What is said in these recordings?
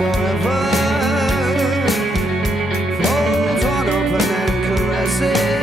forever. Flows on open and caresses.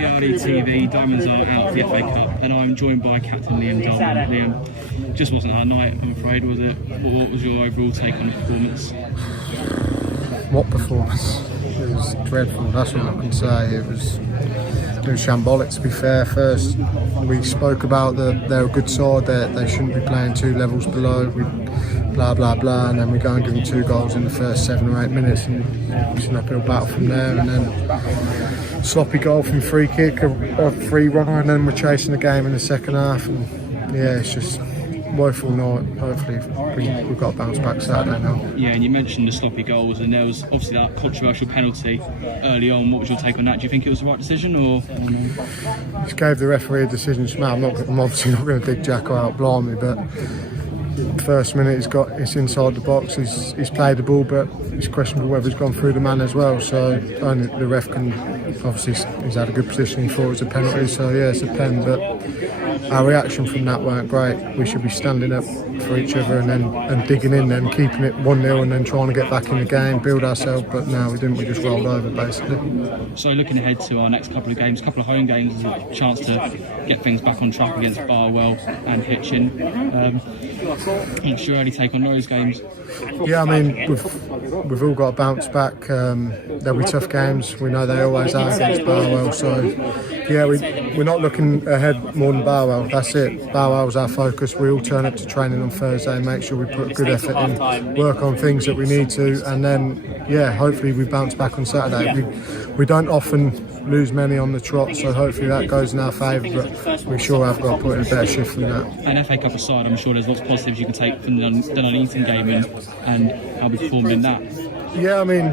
AFCRDTV, Diamonds are out of the FA Cup, and I'm joined by Captain Liam Darwin. Liam, just wasn't our night, I'm afraid, was it? What was your overall take on the performance? What performance? It was dreadful, that's what I can say. It was shambolic, to be fair. First, we spoke about they're a good side, they shouldn't be playing 2 levels below, blah, blah, blah, and then we go and give them 2 goals in the first 7 or 8 minutes, and it's an uphill battle from there, and then sloppy goal from free kick, a free runner, and then we're chasing the game in the second half, and yeah, it's just woeful night. Hopefully we've got to bounce back Saturday now. Yeah, and you mentioned the sloppy goals, and there was obviously that controversial penalty early on. What was your take on that? Do you think it was the right decision, or no? Just gave the referee a decision. I'm obviously not going to dig Jacko out blindly, but first minute it's inside the box. He's played the ball, but it's questionable whether he's gone through the man as well. So only the ref can. Obviously, he's had a good position. He thought it was a penalty, so yeah, it's a pen. But our reaction from that weren't great. We should be standing up for each other and digging in, then keeping it 1-0, and then trying to get back in the game, build ourselves. But no, we didn't. We just rolled over basically. So looking ahead to our next couple of games, couple of home games, is a chance to get things back on track against Barwell and Hitchin. What's your early take on those games? Yeah, I mean, we've all got to bounce back. There'll be tough games. We know they always are against Barwell. So, yeah, we're not looking ahead more than Barwell. That's it. Barwell's our focus. We all turn up to training on Thursday, make sure we put good effort in, work on things that we need to, and then, yeah, hopefully we bounce back on Saturday. We don't often lose many on the trot, so hopefully that goes in our favour, but we sure have got to put in a better shift than that. And FA Cup aside, I'm sure there's lots of positives you can take from the Nuneaton game and how we performed in that. Yeah, I mean,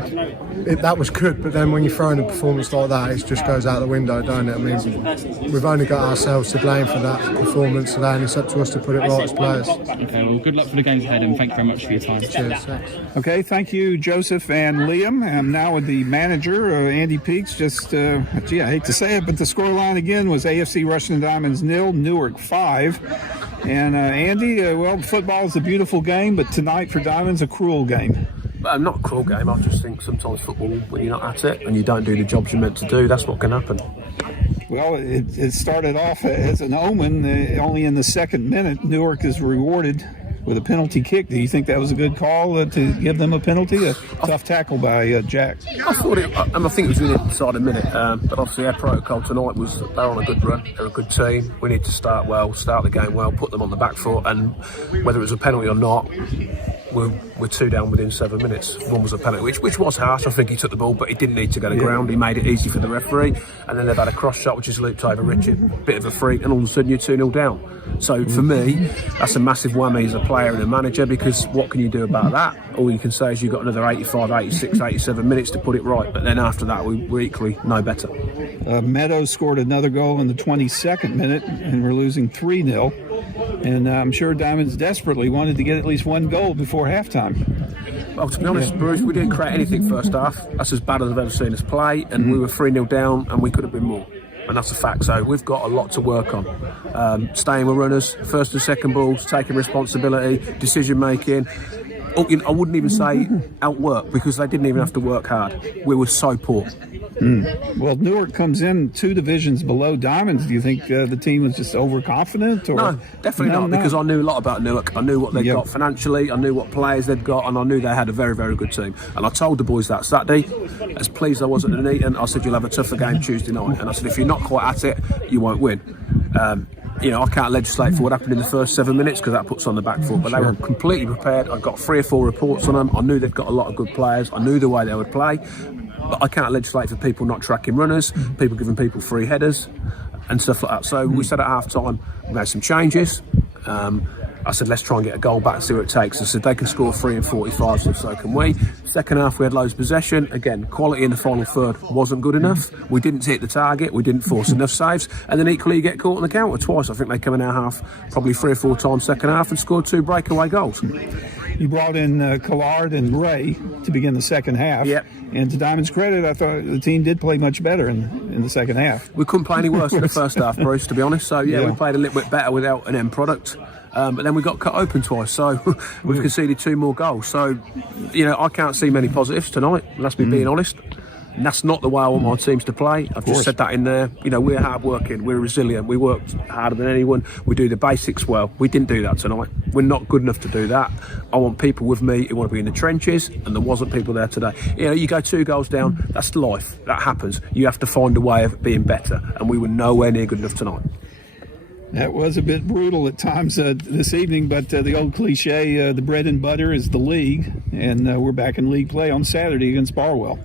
that was good, but then when you throw in a performance like that, it just goes out the window, don't it? I mean, we've only got ourselves to blame for that performance today, and it's up to us to put it right as players. Okay, well, good luck for the games ahead, and thank you very much for your time. Cheers, thanks. Okay, thank you, Joseph and Liam. I'm now with the manager, Andy Peaks. Just, I hate to say it, but the scoreline again was AFC Rushden Diamonds 0, Newark 5. And Andy, well, football is a beautiful game, but tonight for Diamonds, a cruel game. Not a cruel game. I just think sometimes football, when you're not at it and you don't do the jobs you're meant to do, that's what can happen. Well, it started off as an omen. Only in the second minute, Newark is rewarded with a penalty kick. Do you think that was a good call to give them a penalty? A tough tackle by Jack. I thought it, and I think it was within inside a minute. But obviously our protocol tonight was they're on a good run. They're a good team. We need to start well, start the game well, put them on the back foot, and whether it was a penalty or not, we're 2 down within 7 minutes. One was a penalty, which was harsh. I think he took the ball, but he didn't need to go to ground. He made it easy for the referee, and then they've had a cross shot, which is looped over Richard. Bit of a freak, and all of a sudden you're 2-0 down. So for me, that's a massive whammy as a player and a manager, because what can you do about that? All you can say is you've got another 85, 86, 87 minutes to put it right, but then after that we're equally no better. Meadows scored another goal in the 22nd minute, and we're losing 3-0. And I'm sure Diamonds desperately wanted to get at least 1 goal before halftime. Well, to be honest, Bruce, we didn't create anything first half. That's as bad as I've ever seen us play, and we were 3-0 down, and we could have been more. And that's a fact. So we've got a lot to work on. Staying with runners, first and second balls, taking responsibility, decision making. I wouldn't even say outwork, because they didn't even have to work hard. We were so poor. Well, Newark comes in 2 divisions below Diamonds. Do you think the team was just overconfident? Or? No, definitely not, because I knew a lot about Newark. I knew what they'd got financially, I knew what players they'd got, and I knew they had a very, very good team. And I told the boys that Saturday, as pleased I was at Nuneaton, I said, you'll have a tougher game Tuesday night. And I said, if you're not quite at it, you won't win. I can't legislate for what happened in the first 7 minutes, because that puts on the back foot, but they were completely prepared. I got 3 or 4 reports on them. I knew they've got a lot of good players. I knew the way they would play, but I can't legislate for people not tracking runners, people giving people free headers and stuff like that. So we said at half time, we made some changes. I said, let's try and get a goal back and see what it takes. I said, they can score 3 in 45, so can we. Second half, we had loads of possession. Again, quality in the final third wasn't good enough. We didn't hit the target. We didn't force enough saves. And then equally, you get caught on the counter twice. I think they come in our half probably 3 or 4 times second half and scored 2 breakaway goals. You brought in Collard and Ray to begin the second half. Yep. And to Diamond's credit, I thought the team did play much better in the second half. We couldn't play any worse in the first half, Bruce, to be honest. So, we played a little bit better without an end product. But then we got cut open twice, so we've conceded 2 more goals. So, I can't see many positives tonight. That's me being honest. And that's not the way I want my teams to play. I've just said that in there. You know, we're hard working, we're resilient, we work harder than anyone, we do the basics well. We didn't do that tonight. We're not good enough to do that. I want people with me who want to be in the trenches, and there wasn't people there today. You know, you go 2 goals down, that's life, that happens. You have to find a way of being better, and we were nowhere near good enough tonight. That was a bit brutal at times this evening, but the old cliche, the bread and butter is the league, and we're back in league play on Saturday against Barwell.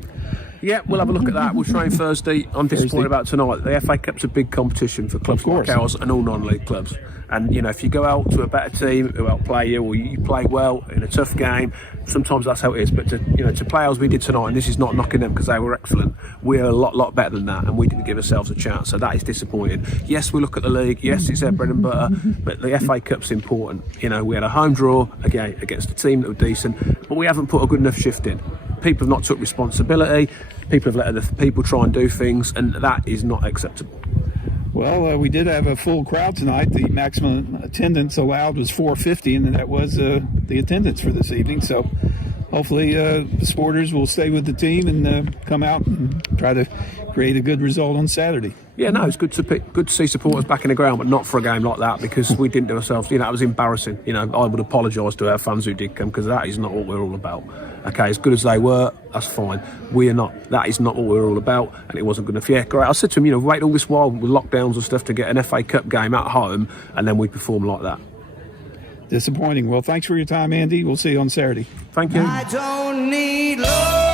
Yeah, we'll have a look at that. We'll train Thursday. I'm disappointed about tonight. The FA Cup's a big competition for clubs like ours and all non-league clubs. And, you know, if you go out to a better team who outplay you, or you play well in a tough game, sometimes that's how it is. But to play as we did tonight, and this is not knocking them because they were excellent, we're a lot better than that, and we didn't give ourselves a chance. So that is disappointing. Yes, we look at the league. Yes, it's their bread and butter, but the FA Cup's important. You know, we had a home draw again against a team that were decent, but we haven't put a good enough shift in. People have not took responsibility. People have let other people try and do things, and that is not acceptable. Well, we did have a full crowd tonight. The maximum attendance allowed was 450, and that was the attendance for this evening. So hopefully the supporters will stay with the team and come out and try to create a good result on Saturday. Yeah, no, it's good to see supporters back in the ground, but not for a game like that, because we didn't do ourselves. You know, it was embarrassing. You know, I would apologise to our fans who did come, because that is not what we're all about. Okay, as good as they were, that's fine. We are not. That is not what we're all about, and it wasn't good enough. Yeah, great. I said to him, you know, wait all this while with lockdowns and stuff to get an FA Cup game at home, and then we perform like that. Disappointing. Well, thanks for your time, Andy. We'll see you on Saturday. Thank you. I don't need love.